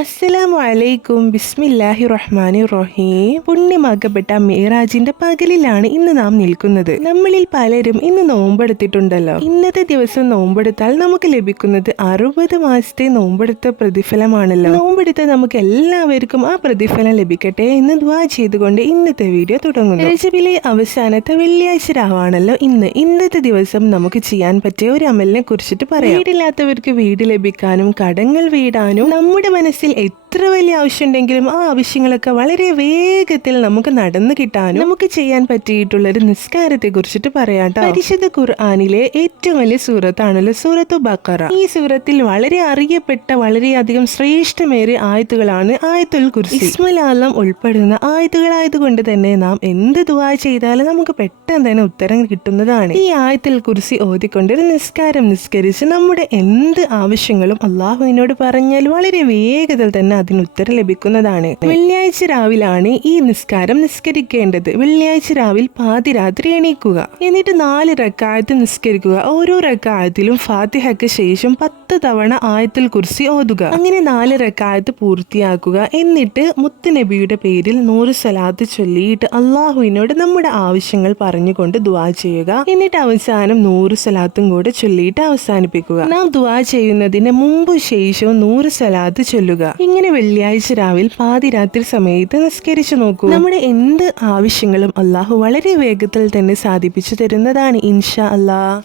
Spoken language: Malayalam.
അസ്സലാമു അലൈക്കും. ബിസ്മില്ലാഹി റഹ്മാനി റഹീം. പുണ്യമാക്കപ്പെട്ട മേറാജിന്റെ പകലിലാണ് ഇന്ന് നാം നിൽക്കുന്നത്. നമ്മളിൽ പലരും ഇന്ന് നോമ്പെടുത്തിട്ടുണ്ടല്ലോ. ഇന്നത്തെ ദിവസം നോമ്പെടുത്താൽ നമുക്ക് ലഭിക്കുന്നത് അറുപത് മാസത്തെ നോമ്പെടുത്ത പ്രതിഫലമാണല്ലോ. നോമ്പെടുത്ത നമുക്ക് എല്ലാവർക്കും ആ പ്രതിഫലം ലഭിക്കട്ടെ എന്ന് ദ്വാ ചെയ്തുകൊണ്ട് ഇന്നത്തെ വീഡിയോ തുടങ്ങുന്നു. രജബിലെ അവസാനത്തെ വെള്ളിയാഴ്ച രാവാണല്ലോ ഇന്ന്. ഇന്നത്തെ ദിവസം നമുക്ക് ചെയ്യാൻ പറ്റിയ ഒരു അമലിനെ കുറിച്ചിട്ട് പറയാം. വീടില്ലാത്തവർക്ക് വീട് ലഭിക്കാനും കടങ്ങൾ വീടാനും നമ്മുടെ മനസ്സിൽ el എത്ര വലിയ ആവശ്യമുണ്ടെങ്കിലും ആ ആവശ്യങ്ങളൊക്കെ വളരെ വേഗത്തിൽ നമുക്ക് നടന്നു കിട്ടാനും നമുക്ക് ചെയ്യാൻ പറ്റിയിട്ടുള്ള ഒരു നിസ്കാരത്തെ കുറിച്ചിട്ട് പറയാട്ടോ പരിശുദ്ധ ഖുർആാനിലെ ഏറ്റവും വലിയ സൂറത്താണല്ലോ സൂറത്തു ബക്കറ ഈ സൂറത്തിൽ വളരെ അറിയപ്പെട്ട വളരെയധികം ശ്രേഷ്ഠമേറിയ ആയത്തുകളാണ് ആയത്തുൽ കുർസി. ഇസ്മലാലം ഉൾപ്പെടുന്ന ആയത്തുകളായതുകൊണ്ട് തന്നെ നാം എന്ത് ദുവാ ചെയ്താലും നമുക്ക് പെട്ടെന്ന് തന്നെ ഉത്തരം കിട്ടുന്നതാണ്. ഈ ആയത്തിൽ കുറിച്ച് ഓതിക്കൊണ്ട് ഒരു നിസ്കാരം നിസ്കരിച്ച് നമ്മുടെ എന്ത് ആവശ്യങ്ങളും അള്ളാഹുവിനോട് പറഞ്ഞാൽ വളരെ വേഗത്തിൽ തന്നെ അതിന് ഉത്തരം ലഭിക്കുന്നതാണ്. വെള്ളിയാഴ്ച രാവിലാണ് ഈ നിസ്കാരം നിസ്കരിക്കേണ്ടത്. വെള്ളിയാഴ്ച രാവിലെ പാതിരാത്രി എണീക്കുക. എന്നിട്ട് നാല് റക്കായത്ത് നിസ്കരിക്കുക. ഓരോ റക്കായത്തിലും ഫാത്തിഹയ്ക്ക് ശേഷം പത്ത് തവണ ആയത്തിൽ കുറിച്ച് ഓതുക. അങ്ങനെ നാല് റക്കായത്ത് പൂർത്തിയാക്കുക. എന്നിട്ട് മുത്തുനബിയുടെ പേരിൽ നൂറ് സലാത്ത് ചൊല്ലിയിട്ട് അള്ളാഹുവിനോട് നമ്മുടെ ആവശ്യങ്ങൾ പറഞ്ഞുകൊണ്ട് ദുവാ ചെയ്യുക. എന്നിട്ട് അവസാനം നൂറ് സലാത്തും കൂടെ ചൊല്ലിയിട്ട് അവസാനിപ്പിക്കുക. നാം ദുവാ ചെയ്യുന്നതിന് മുമ്പ് ശേഷവും നൂറ് സലാത്ത് ചൊല്ലുക. ഇങ്ങനെ വെള്ളിയാഴ്ച രാവിലെ പാതിരാത്രി സമയത്ത് നിസ്കരിച്ചു നോക്കൂ. നമ്മുടെ എന്ത് ആവശ്യങ്ങളും അള്ളാഹു വളരെ വേഗത്തിൽ തന്നെ സാധിപ്പിച്ചു തരുന്നതാണ് ഇൻഷാ അല്ലാ